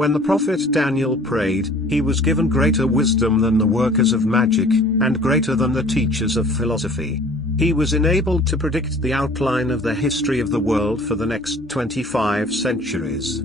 When the prophet Daniel prayed, he was given greater wisdom than the workers of magic, and greater than the teachers of philosophy. He was enabled to predict the outline of the history of the world for the next 25 centuries.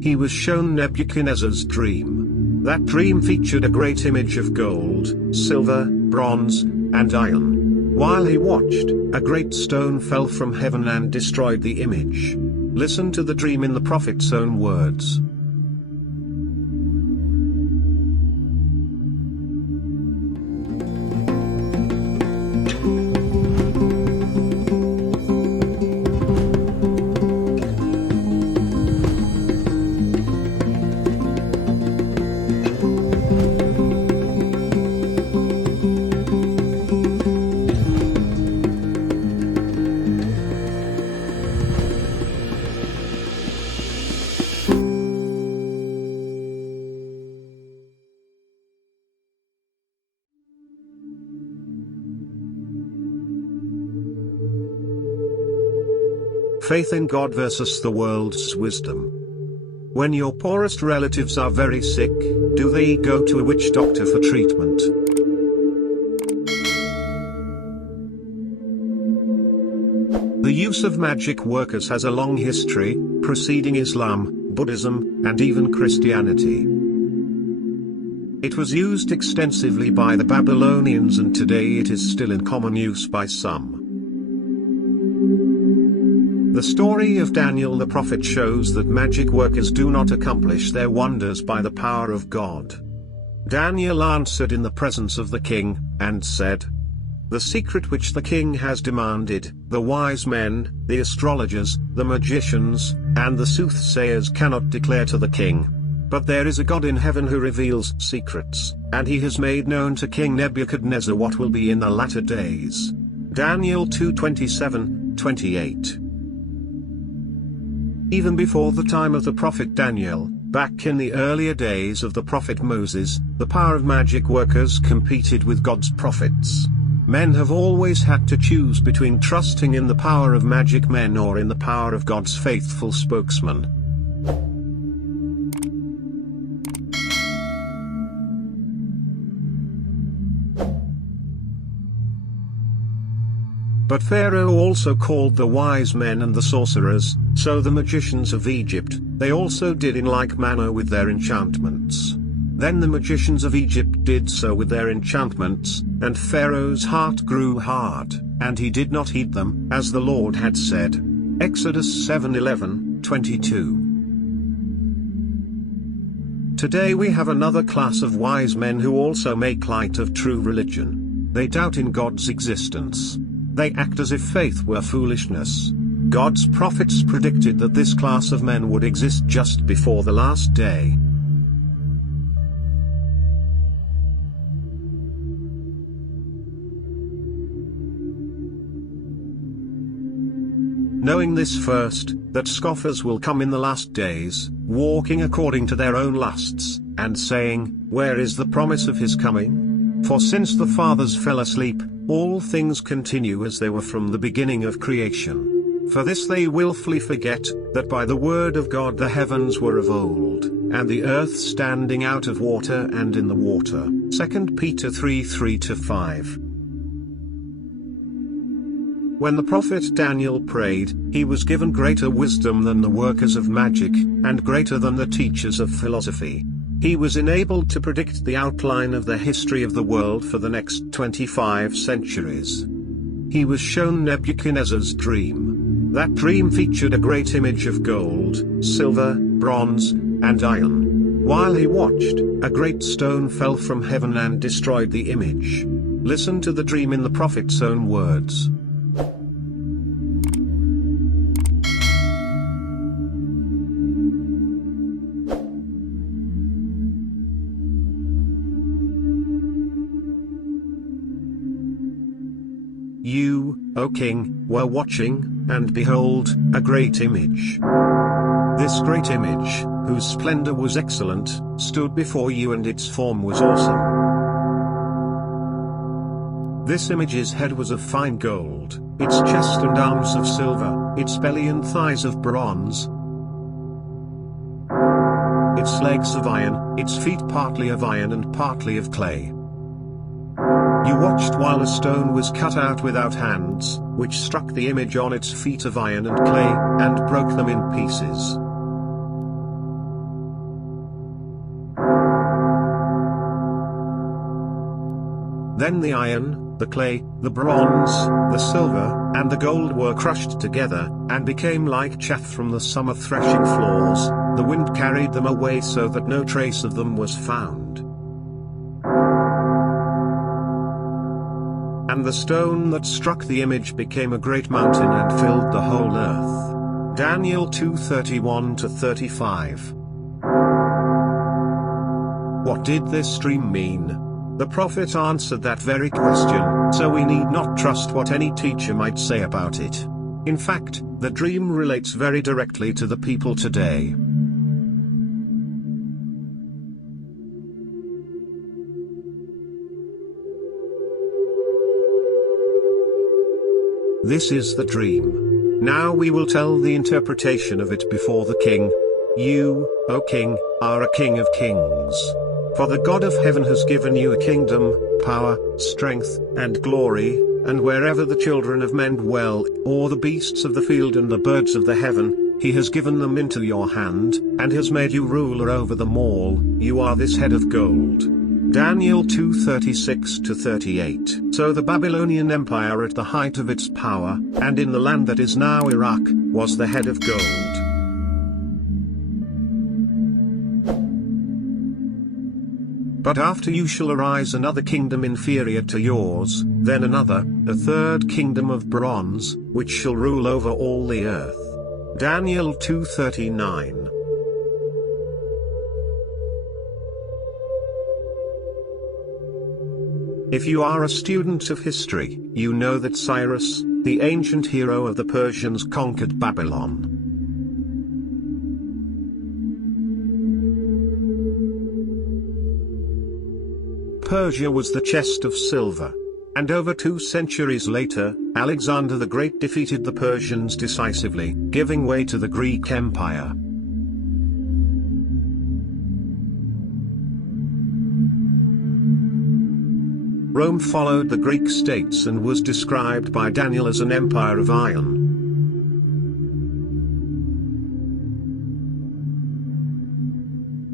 He was shown Nebuchadnezzar's dream. That dream featured a great image of gold, silver, bronze, and iron. While he watched, a great stone fell from heaven and destroyed the image. Listen to the dream in the prophet's own words. Faith in God versus the world's wisdom. When your poorest relatives are very sick, do they go to a witch doctor for treatment? The use of magic workers has a long history, preceding Islam, Buddhism, and even Christianity. It was used extensively by the Babylonians, and today it is still in common use by some. The story of Daniel the prophet shows that magic workers do not accomplish their wonders by the power of God. Daniel answered in the presence of the king, and said, "The secret which the king has demanded, the wise men, the astrologers, the magicians, and the soothsayers cannot declare to the king. But there is a God in heaven who reveals secrets, and he has made known to King Nebuchadnezzar what will be in the latter days." Daniel 2:27-28. Even before the time of the prophet Daniel, back in the earlier days of the prophet Moses, the power of magic workers competed with God's prophets. Men have always had to choose between trusting in the power of magic men or in the power of God's faithful spokesman. But Pharaoh also called the wise men and the sorcerers, so the magicians of Egypt, they also did in like manner with their enchantments. Then the magicians of Egypt did so with their enchantments, and Pharaoh's heart grew hard, and he did not heed them, as the Lord had said. Exodus 7:11-22. Today we have another class of wise men who also make light of true religion. They doubt in God's existence. They act as if faith were foolishness. God's prophets predicted that this class of men would exist just before the last day. Knowing this first, that scoffers will come in the last days, walking according to their own lusts, and saying, "Where is the promise of his coming? For since the fathers fell asleep, all things continue as they were from the beginning of creation. For this they willfully forget, that by the word of God the heavens were of old, and the earth standing out of water and in the water." 2 Peter 3:3-5. When the prophet Daniel prayed, he was given greater wisdom than the workers of magic, and greater than the teachers of philosophy. He was enabled to predict the outline of the history of the world for the next 25 centuries. He was shown Nebuchadnezzar's dream. That dream featured a great image of gold, silver, bronze, and iron. While he watched, a great stone fell from heaven and destroyed the image. Listen to the dream in the prophet's own words. You, O king, were watching, and behold, a great image. This great image, whose splendor was excellent, stood before you, and its form was awesome. This image's head was of fine gold, its chest and arms of silver, its belly and thighs of bronze, its legs of iron, its feet partly of iron and partly of clay. You watched while a stone was cut out without hands, which struck the image on its feet of iron and clay, and broke them in pieces. Then the iron, the clay, the bronze, the silver, and the gold were crushed together, and became like chaff from the summer threshing floors. The wind carried them away so that no trace of them was found. And the stone that struck the image became a great mountain and filled the whole earth. Daniel 2:31-35. What did this dream mean? The prophet answered that very question, so we need not trust what any teacher might say about it. In fact, the dream relates very directly to the people today. This is the dream. Now we will tell the interpretation of it before the king. You, O king, are a king of kings. For the God of heaven has given you a kingdom, power, strength, and glory, and wherever the children of men dwell, or the beasts of the field and the birds of the heaven, he has given them into your hand, and has made you ruler over them all. You are this head of gold. Daniel 2:36-38. So the Babylonian Empire at the height of its power, and in the land that is now Iraq, was the head of gold. But after you shall arise another kingdom inferior to yours, then another, a third kingdom of bronze, which shall rule over all the earth. Daniel 2:39. If you are a student of history, you know that Cyrus, the ancient hero of the Persians, conquered Babylon. Persia was the chest of silver. And over 2 centuries later, Alexander the Great defeated the Persians decisively, giving way to the Greek Empire. Rome followed the Greek states and was described by Daniel as an empire of iron.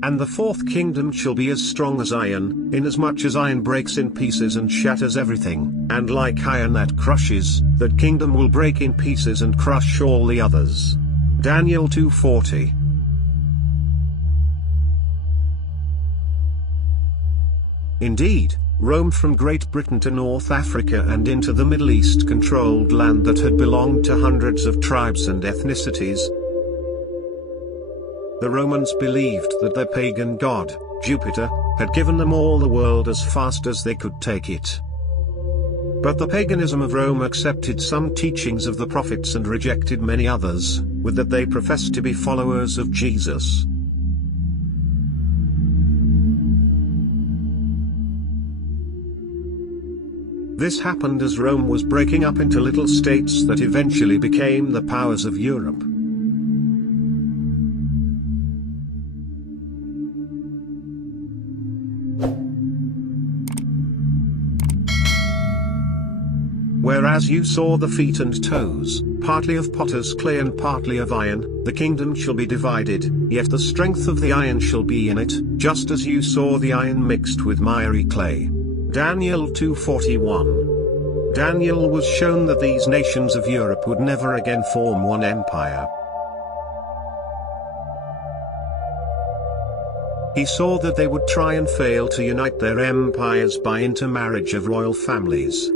And the fourth kingdom shall be as strong as iron, inasmuch as iron breaks in pieces and shatters everything, and like iron that crushes, that kingdom will break in pieces and crush all the others. Daniel 2:40. Indeed, Rome from Great Britain to North Africa and into the Middle East controlled land that had belonged to hundreds of tribes and ethnicities. The Romans believed that their pagan god, Jupiter, had given them all the world as fast as they could take it. But the paganism of Rome accepted some teachings of the prophets and rejected many others, with that they professed to be followers of Jesus. This happened as Rome was breaking up into little states that eventually became the powers of Europe. Whereas you saw the feet and toes, partly of potter's clay and partly of iron, the kingdom shall be divided, yet the strength of the iron shall be in it, just as you saw the iron mixed with miry clay. Daniel 2:41. Daniel was shown that these nations of Europe would never again form one empire. He saw that they would try and fail to unite their empires by intermarriage of royal families.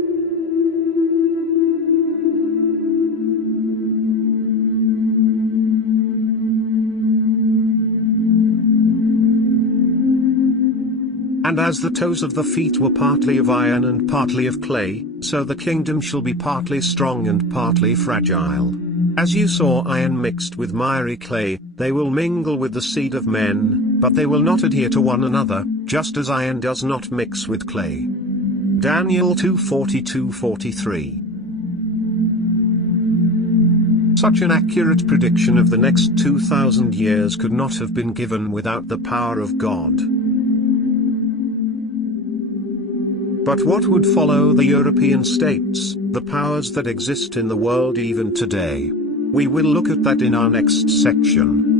And as the toes of the feet were partly of iron and partly of clay, so the kingdom shall be partly strong and partly fragile. As you saw iron mixed with miry clay, they will mingle with the seed of men, but they will not adhere to one another, just as iron does not mix with clay. Daniel 2:42-43. Such an accurate prediction of the next 2,000 years could not have been given without the power of God. But what would follow the European states, the powers that exist in the world even today? We will look at that in our next section.